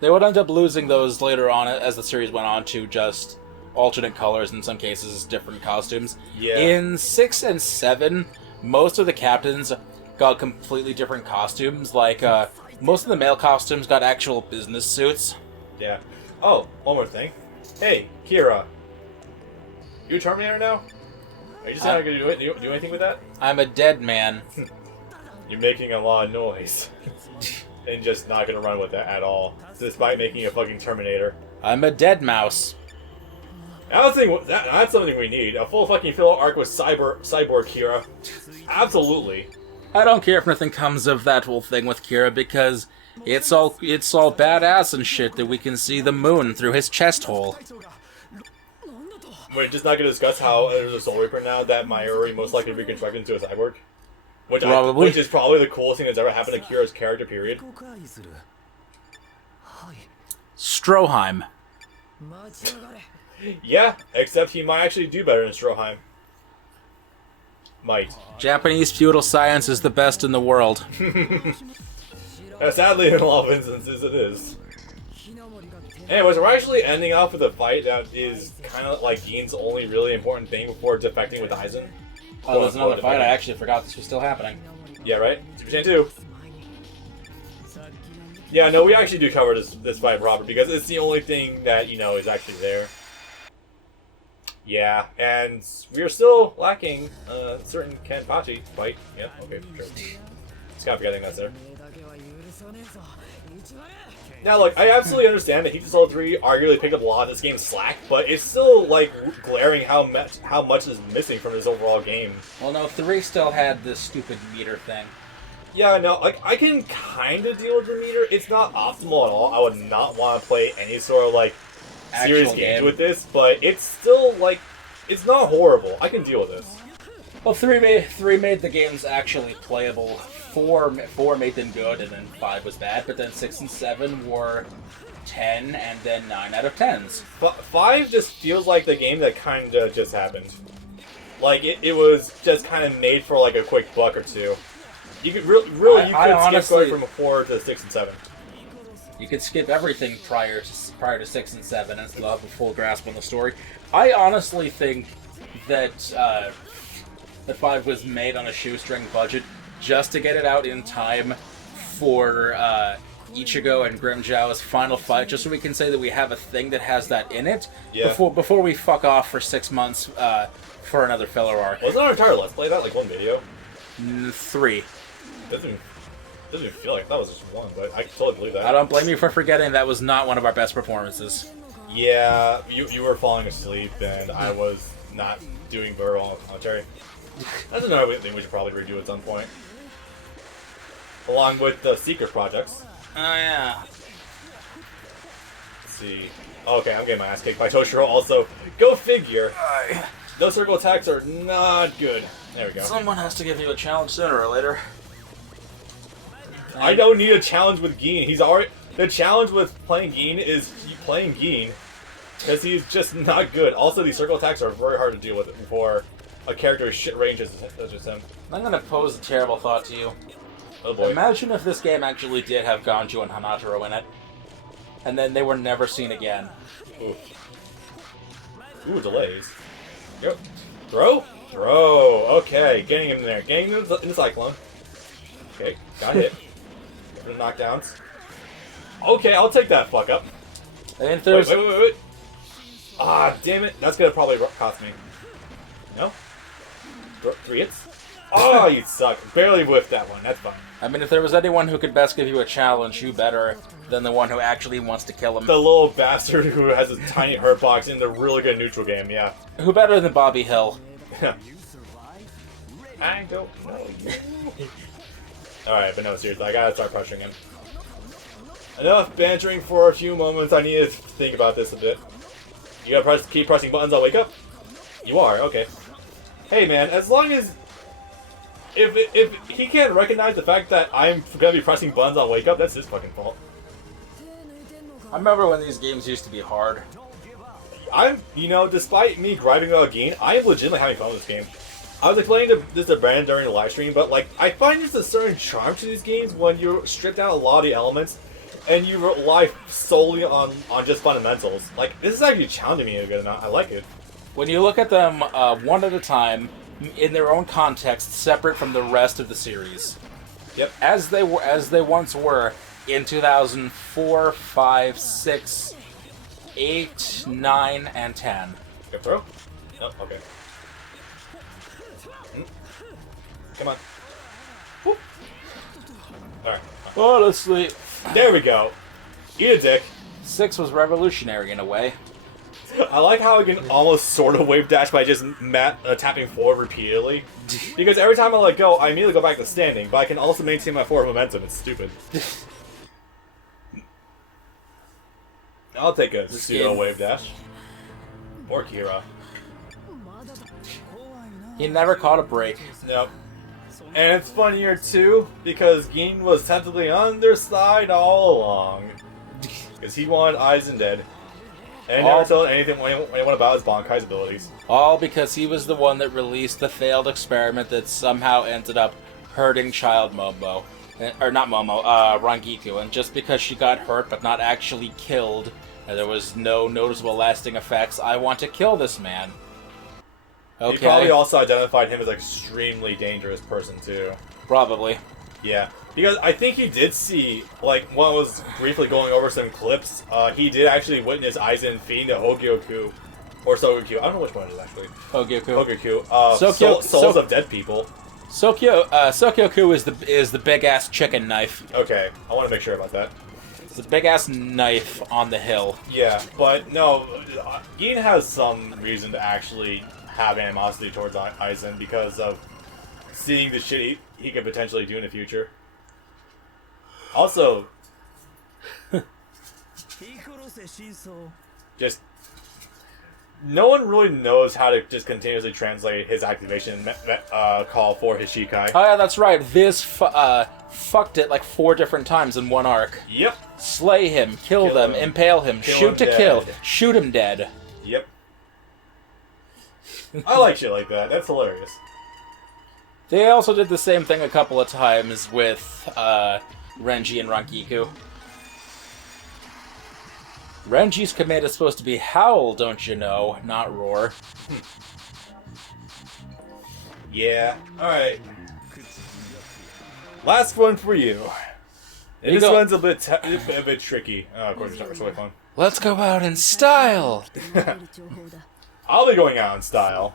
They would end up losing those later on as the series went on to just alternate colors, in some cases different costumes. Yeah. In 6 and 7, most of the captains got completely different costumes. Like, most of the male costumes got actual business suits. Yeah. Oh, one more thing. Hey, Kira. You a Terminator now? Are you just not going to do anything with that? I'm a dead man. You're making a lot of noise. And just not going to run with that at all. Despite making a fucking Terminator. I'm a dead mouse. That's something we need. A full fucking filler arc with Cyborg Kira. Absolutely. I don't care if nothing comes of that whole thing with Kira, because it's all badass and shit that we can see the moon through his chest hole. We're just not going to discuss how there's a Soul Reaper now that Mayuri most likely reconstructed into a cyborg. Which is probably the coolest thing that's ever happened to Kira's character, period. Stroheim. Yeah, except he might actually do better than Stroheim. Might. Japanese feudal science is the best in the world. Sadly, in a lot of instances, it is. Anyways, we're actually ending off with a fight that is kind of like Gein's only really important thing before defecting with Aizen. Oh, there's another fight. I actually forgot this was still happening. Yeah, right? Super Saiyan 2. Yeah, no, we actually do cover this fight proper because it's the only thing that, is actually there. Yeah, and we are still lacking a certain Kenpachi fight. Yeah, okay, sure. Just kind of forgetting that's there. Now, look, I absolutely understand that Heat Soul 3 arguably picked up a lot of this game's slack, but it's still, like, glaring how much is missing from this overall game. Well, no, 3 still had this stupid meter thing. Yeah, no, like, I can kind of deal with the meter. It's not optimal at all. I would not want to play any sort of, like, serious games with this, but it's still, like, it's not horrible. I can deal with this. Well, 3 made the games actually playable. 4 made them good, and then 5 was bad, but then 6 and 7 were 10, and then 9 out of 10s. 5 just feels like the game that kind of just happened. Like, it was just kind of made for, like, a quick buck or two. You could really skip going from 4 to 6 and 7. You could skip everything prior to 6 and 7 and still have a full grasp on the story. I honestly think that that 5 was made on a shoestring budget just to get it out in time for Ichigo and Grimmjow's final fight, just so we can say that we have a thing that has that in it before we fuck off for 6 months for another filler arc. Wasn't our entire Let's Play that like one video? 3. Doesn't even feel like that was just one, but I totally believe that. I don't blame you for forgetting that was not one of our best performances. Yeah, you were falling asleep and I was not doing very well on commentary. That's another thing we should probably redo at some point. Along with the secret projects. Oh, yeah. Let's see. Okay, I'm getting my ass kicked by Toshiro also. Go figure. Those circle attacks are not good. There we go. Someone has to give you a challenge sooner or later. I don't need a challenge with Gein. He's already... The challenge with playing Gein is playing Gein. Because he's just not good. Also, these circle attacks are very hard to deal with for a character with shit ranges such as him. I'm going to pose a terrible thought to you. Oh boy. Imagine if this game actually did have Ganju and Hanataro in it. And then they were never seen again. Ooh, delays. Yep. Throw? Throw. Okay, getting him there. Getting him in the Cyclone. Okay, got hit. For the knockdowns. Okay, I'll take that fuck up. And there's... Wait. Ah, damn it. That's gonna probably cost me. No? 3 hits? Oh, you suck. Barely whiffed that one. That's fine. I mean, if there was anyone who could best give you a challenge, who better than the one who actually wants to kill him? The little bastard who has a tiny hurt box in the really good neutral game, yeah. Who better than Bobby Hill? I don't know you. Alright, but no, seriously, I gotta start pressuring him. Enough bantering for a few moments. I need to think about this a bit. You gotta keep pressing buttons, I'll wake up? You are, okay. Hey man, as long as... If he can't recognize the fact that I'm gonna be pressing buttons on wake up, that's his fucking fault. I remember when these games used to be hard. Despite me griping about Gein, I am legitimately having fun with this game. I was explaining this to Brandon during the live stream, but like, I find there's a certain charm to these games when you strip down a lot of the elements and you rely solely on just fundamentals. Like, this is actually challenging me a good amount. I like it. When you look at them one at a time, in their own context, separate from the rest of the series. Yep. As they once were in 2004, 5, 6, 8, 9, and 10. Good throw? Oh, okay. Come on. Whoop. Alright. Honestly, There we go. Eat a dick. 6 was revolutionary in a way. I like how I can almost sort of wave dash by just tapping forward repeatedly. Because every time I let go, I immediately go back to standing, but I can also maintain my forward momentum. It's stupid. I'll take a pseudo wave dash. Or Kira. He never caught a break. Nope. And it's funnier too, because Gin was technically on their side all along. Because he wanted Aizen dead. And he never told anyone about his Bankai's abilities. All because he was the one that released the failed experiment that somehow ended up hurting child Momo. Or not Momo, Rangiku. And just because she got hurt but not actually killed, and there was no noticeable lasting effects, I want to kill this man. Okay. He probably also identified him as an extremely dangerous person too. Probably. Yeah. Because I think he did see, like, when I was briefly going over some clips, he did actually witness Aizen feeding the Hogyoku, or Sogoku, I don't know which one it is actually. Hogyoku. Souls of dead people. Sokyoku is the big ass chicken knife. Okay, I want to make sure about that. It's a big ass knife on the hill. Yeah, but no, Gin has some reason to actually have animosity towards Aizen because of seeing the shit he could potentially do in the future. Also, just no one really knows how to just continuously translate his activation call for his Shikai. Oh yeah, that's right. Viz fucked it like 4 different times in one arc. Yep. Slay him, kill them, him. impale him, shoot to kill, shoot him dead. Yep. I like shit like that. That's hilarious. They also did the same thing a couple of times with Renji and Rangiku. Renji's command is supposed to be howl, don't you know, not roar. Yeah. Alright. Last one for you. And this one's a bit tricky. Oh, of course, it's really fun. Let's go out in style! I'll be going out in style.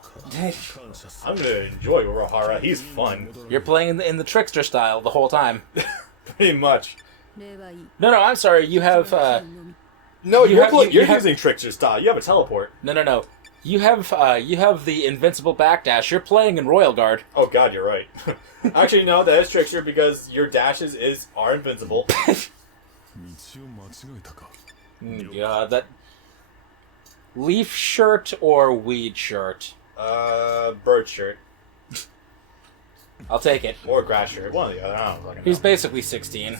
I'm gonna enjoy Urohara. He's fun. You're playing in the trickster style the whole time. Pretty much. No, I'm sorry. You have. No, you're using trickster style. You have a teleport. No. You have the invincible backdash. You're playing in Royal Guard. Oh God, you're right. Actually, no, that is trickster because your dashes are invincible. Yeah, that. Leaf shirt or weed shirt? Bird shirt. I'll take it. Or grass shirt. One or the other. I don't fucking know. He's basically 16.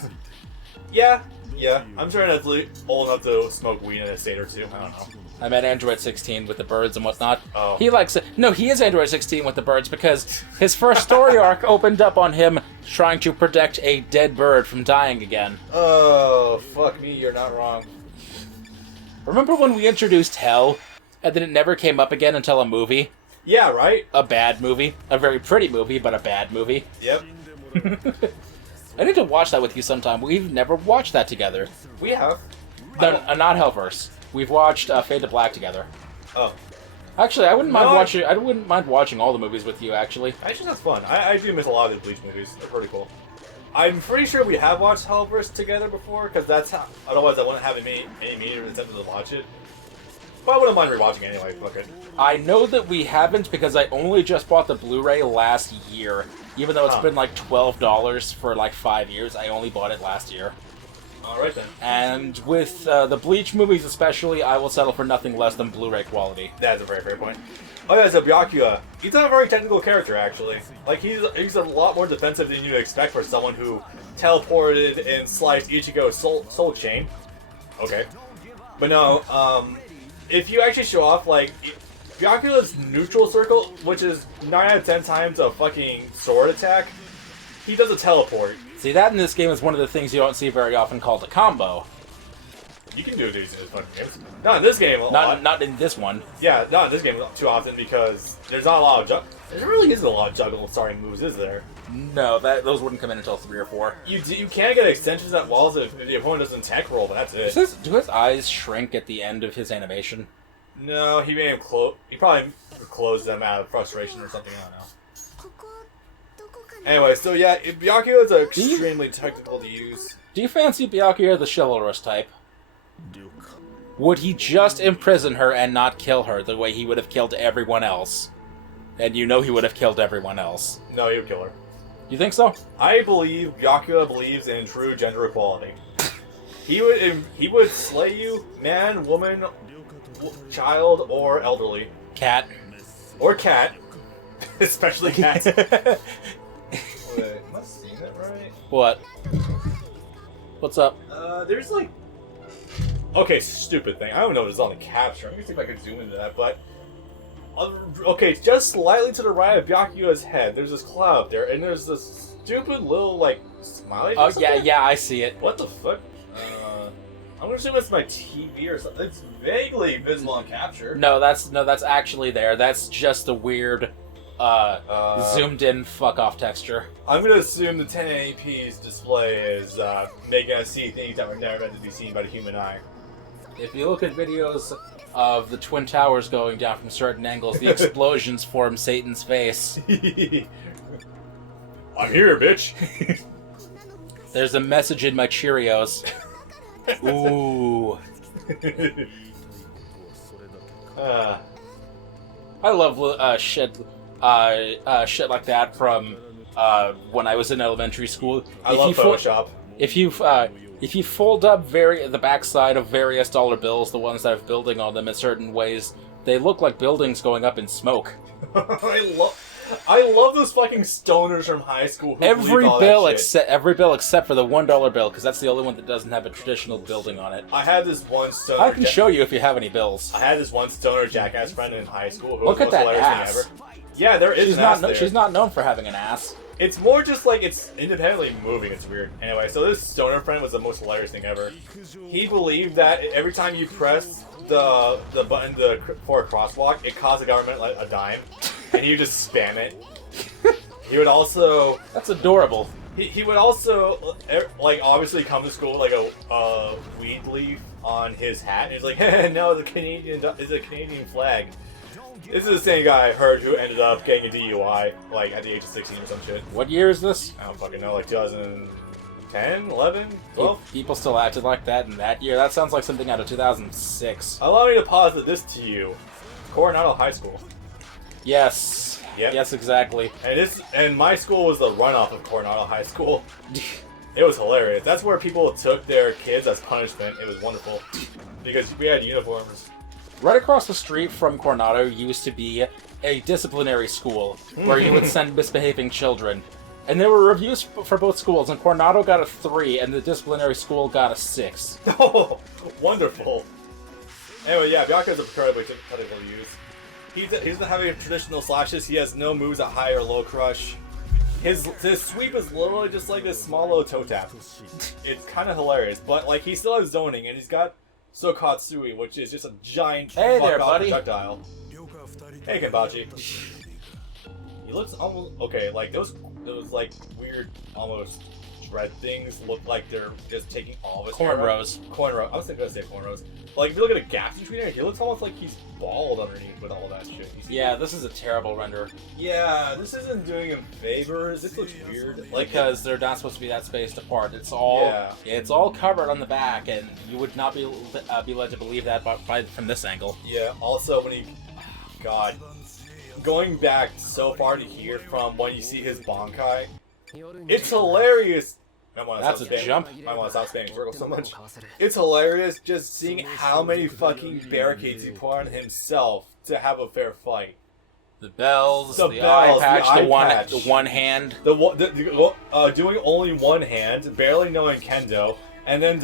Yeah. I'm sure that's old enough to smoke weed in a state or two. I don't know. I met Android 16 with the birds and whatnot. Oh. He likes it. No, he is Android 16 with the birds because his first story arc opened up on him trying to protect a dead bird from dying again. Oh, fuck me, you're not wrong. Remember when we introduced Hell, and then it never came up again until a movie? Yeah, right? A bad movie. A very pretty movie, but a bad movie. Yep. I need to watch that with you sometime. We've never watched that together. We have. No, not Hellverse. We've watched Fade to Black together. Oh. Actually, I wouldn't mind watching all the movies with you. Actually, actually, that's fun. I do miss a lot of the Bleach movies. They're pretty cool. I'm pretty sure we have watched Hellverse together before, because that's how. Otherwise, I wouldn't have any immediate incentive to watch it. But I wouldn't mind rewatching anyway. Fuck it. I know that we haven't because I only just bought the Blu-ray last year. Even though it's been like $12 for like 5 years, I only bought it last year. Alright then. And with the Bleach movies especially, I will settle for nothing less than Blu-ray quality. That's a very fair point. Oh yeah, so Byakuya. He's not a very technical character, actually. Like, he's a lot more defensive than you'd expect for someone who teleported and sliced Ichigo's soul chain. Okay. But no, if you actually show off, like, Byakuya's neutral circle, which is 9 out of 10 times a fucking sword attack, he does a teleport See, that in this game is one of the things you don't see very often called a combo. You can do these in fucking games. Not in this game a lot. Not in this one. Yeah, not in this game too often because there's not a lot of there really isn't a lot of juggle starting moves, is there? No, those wouldn't come in until 3 or 4. You can get extensions at walls if the opponent doesn't tech roll, but that's it. Do his eyes shrink at the end of his animation? No, he made him close. He probably closed them out of frustration or something. I don't know. Anyway, so yeah, Byakuya is extremely technical to use. Do you fancy Byakuya the chivalrous type? Would he just imprison her and not kill her the way he would have killed everyone else? And you know he would have killed everyone else. No, he would kill her. You think so? I believe Byakuya believes in true gender equality. He would slay you, man, woman, child, or elderly. Cat. Or cat. Especially cats. Wait, am I seeing that right? What? What's up? There's like... Okay, stupid thing. I don't know if it's on the capture. Let me see if I can zoom into that, but... Okay, just slightly to the right of Byakuya's head, there's this cloud up there, and there's this stupid little, like, smiley face. Oh, yeah, I see it. What the fuck? I'm gonna assume it's my TV or something. It's vaguely visible on capture. No, that's actually there. That's just a weird, zoomed-in fuck-off texture. I'm gonna assume the 1080p's display is making us see things that were never meant to be seen by the human eye. If you look at videos of the Twin Towers going down from certain angles, the explosions form Satan's face. I'm here, bitch. There's a message in my Cheerios. Ooh. I love shit like that from when I was in elementary school. I love Photoshop. If you fold up the backside of various dollar bills, the ones that have building on them in certain ways, they look like buildings going up in smoke. I love those fucking stoners from high school. Every bill except for the $1 bill, because that's the only one that doesn't have a traditional building on it. I had this one stoner. I can show you if you have any bills. I had this one stoner jackass friend in high school who Look was at the most that hilarious ass. thing ever. Yeah, there is an ass there. She's not known for having an ass. It's more just like it's independently moving. It's weird. Anyway, so this stoner friend was the most hilarious thing ever. He believed that every time you press the button for a crosswalk, it costs the government like a dime, and he would just spam it. He would also... That's adorable. He would also, like, obviously come to school with, like, a weed leaf on his hat. And he's like, no, it's a Canadian flag. This is the same guy I heard who ended up getting a DUI, like, at the age of 16 or some shit. What year is this? I don't fucking know, like 2010, 11, 12? People still acted like that in that year? That sounds like something out of 2006. Allow me to posit this to you. Coronado High School. Yes. Yep. Yes, exactly. And my school was the runoff of Coronado High School. It was hilarious. That's where people took their kids as punishment. It was wonderful. Because we had uniforms. Right across the street from Coronado used to be a disciplinary school where you would send misbehaving children. And there were reviews for both schools, and Coronado got a 3, and the disciplinary school got a 6. Oh, wonderful. Anyway, yeah, Byakuya is incredibly technical to use. He doesn't have any traditional slashes. He has no moves at high or low crush. His sweep is literally just like this small little toe tap. It's kind of hilarious, but like he still has zoning, and he's got Sokatsui, which is just a giant projectile. Hey, Kenpachi. He looks almost okay. Like those like weird almost dread things look like they're just taking all of his cornrows. I was gonna say cornrows. Like if you look at a gap between there, he looks almost like he's bald underneath with all that shit. Yeah, this is a terrible render. Yeah, this isn't doing him favors. This looks weird. Like because they're not supposed to be that spaced apart. It's all covered on the back, and you would not be led to believe that from this angle. Yeah. Also, God, going back so far to here from when you see his Bankai, it's hilarious. That's a jump. I want to stop spamming circle so much. It's hilarious just seeing how many fucking barricades he put on himself to have a fair fight. The bells, the eye patch, the one hand. Doing only one hand, barely knowing kendo, and then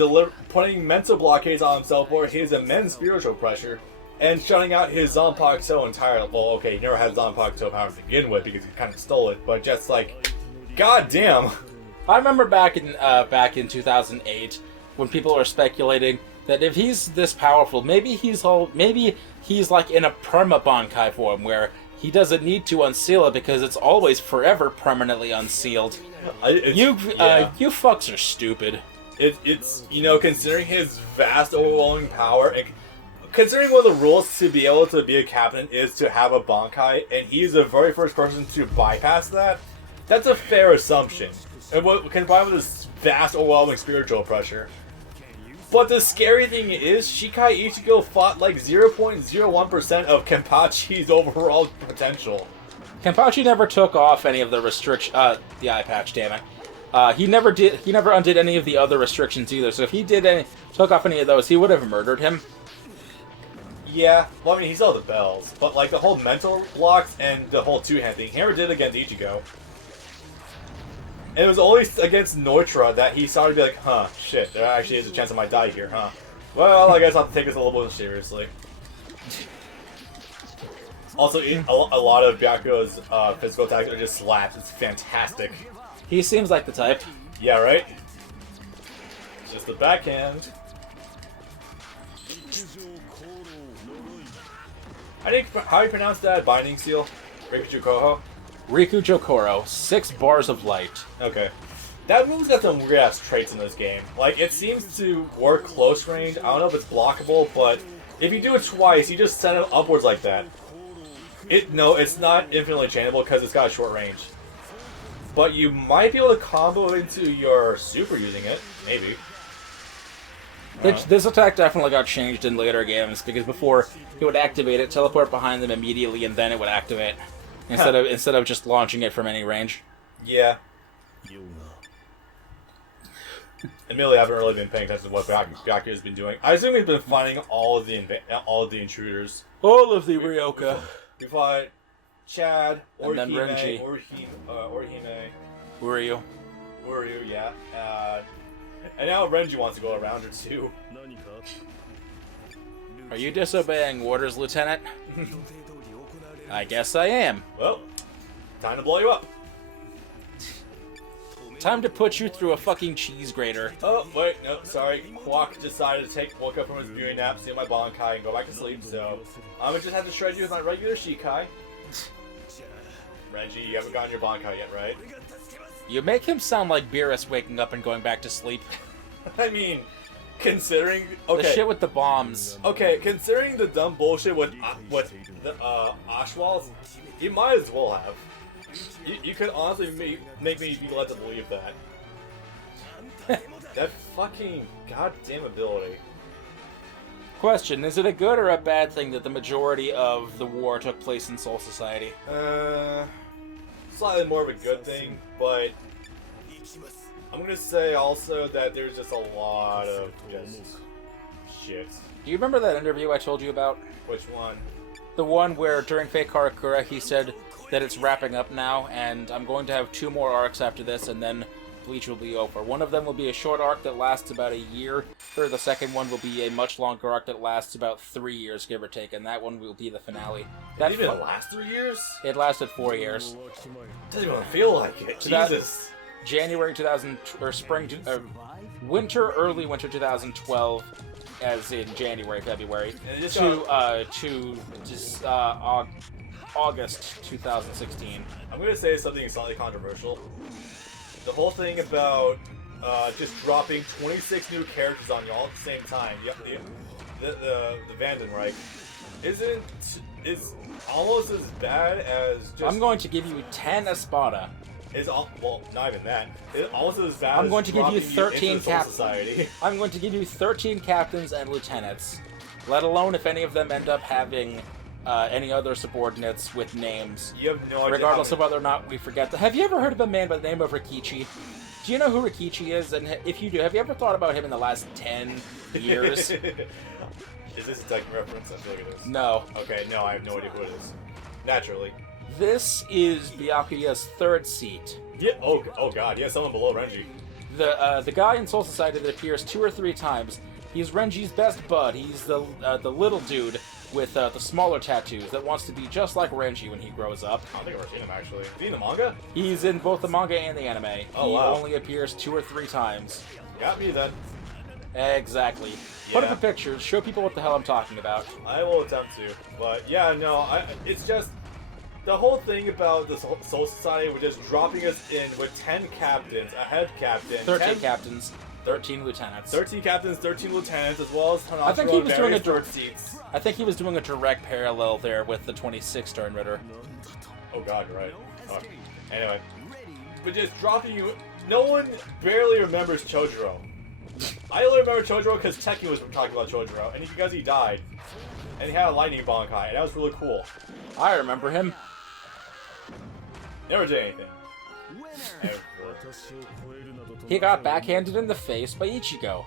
putting mental blockades on himself for his immense spiritual pressure, and shutting out his Zanpakuto entirely. Well, okay, he never had Zanpakuto power to begin with because he kind of stole it, but just like, goddamn. I remember back in 2008 when people were speculating that if he's this powerful, maybe he's like in a perma Bankai form where he doesn't need to unseal it because it's always forever permanently unsealed. You fucks are stupid. It's considering his vast, overwhelming power, and considering one of the rules to be able to be a captain is to have a Bankai, and he's the very first person to bypass that. That's a fair assumption, and what combined with this vast, overwhelming spiritual pressure. But the scary thing is, Shikai Ichigo fought like 0.01% of Kenpachi's overall potential. Kenpachi never took off any of the the eye patch, damn it. He never undid any of the other restrictions either, so if he took off any of those, he would have murdered him. Yeah, well, I mean, he saw the bells, but like the whole mental blocks and the whole two-hand thing, he never did against Ichigo. And it was only against Neutra that he started to be like, huh, shit, there actually is a chance I might die here, huh? Well, I guess I'll have to take this a little more seriously. Also, a lot of Byakuya's physical attacks are just slaps. It's fantastic. He seems like the type. Yeah, right? Just the backhand. How do you pronounce that binding seal? Rikuchu Koho? Riku Jokoro, 6 bars of light. Okay. That move's got some weird-ass traits in this game. Like, it seems to work close range. I don't know if it's blockable, but if you do it twice, you just send it upwards like that. No, it's not infinitely chainable because it's got a short range. But you might be able to combo into your super using it. Maybe. This attack definitely got changed in later games, because before, it would activate it, teleport behind them immediately, and then it would activate. Instead of just launching it from any range. Yeah. Admittedly, I haven't really been paying attention to what Byakuya's been doing. I assume he's been finding all of the intruders. All of the Ryoka. We fought Chad, Renji. Orihime. Uryu, yeah. And now Renji wants to go around her too. Are you disobeying orders, Lieutenant? I guess I am. Well, time to blow you up. Time to put you through a fucking cheese grater. Oh, wait, no, sorry. Quack decided to woke up from his viewing nap, steal my Bankai, and go back to sleep, so I'm gonna just have to shred you with my regular Shikai. Renji, you haven't gotten your Bankai yet, right? You make him sound like Beerus waking up and going back to sleep. I mean, considering... Okay. The shit with the bombs. Okay, considering the dumb bullshit with the Ashwals, you might as well have. You could honestly make me be led to believe that. That fucking goddamn ability. Question, is it a good or a bad thing that the majority of the war took place in Soul Society? Slightly more of a good thing, but I'm gonna say also that there's just a lot of just shit. Do you remember that interview I told you about? Which one? The one where during Fake Karakura he said that it's wrapping up now, and I'm going to have 2 more arcs after this, and then Bleach will be over. One of them will be a short arc that lasts about a year, or the second one will be a much longer arc that lasts about 3 years, give or take, and that one will be the finale. That even last 3 years? It lasted 4 years. Doesn't even feel like it. Jesus. January 2000, or winter, early winter 2012, as in January, February, to August 2016. I'm gonna say something slightly controversial. The whole thing about just dropping 26 new characters on you all at the same time, the Vandenreich, is almost as bad as just... I'm going to give you 10 Espada. Well, not even that. It's almost as bad I'm going to give you 13 captains. I'm going to give you 13 captains and lieutenants, let alone if any of them end up having any other subordinates with names. You have no idea. Regardless of whether or not we forget them. Have you ever heard of a man by the name of Rikichi? Do you know who Rikichi is? And if you do, have you ever thought about him in the last 10 years? Is this a Tekken reference? I feel like it is. No. Okay, no, I have no idea who it is. Naturally. This is Byakuya's 3rd seat. Yeah. Oh God. Yeah, someone below Renji. The guy in Soul Society that appears 2 or 3 times. He's Renji's best bud. He's the little dude with the smaller tattoos that wants to be just like Renji when he grows up. I don't think I've ever seen him, actually. Is he in the manga? He's in both the manga and the anime. Oh, he wow. only appears 2 or 3 times. Got me then. Exactly. Put up a picture, show people what the hell I'm talking about. I will attempt to. But yeah, no, it's just... The whole thing about the Soul Society was just dropping us in with 10 captains, a head captain... 13 captains, 13 lieutenants. 13 captains, 13 lieutenants, as well as Hanashiro I think he was doing a third seats. I think he was doing a direct parallel there with the 26 Stern Ritter. Oh god, you're right. Oh. Anyway. But just dropping you... No one barely remembers Chojuro. I only remember Chojuro because Teki was talking about Chojuro, and because he died. And he had a lightning Bankai, and that was really cool. I remember him. Never did anything. He got backhanded in the face by Ichigo.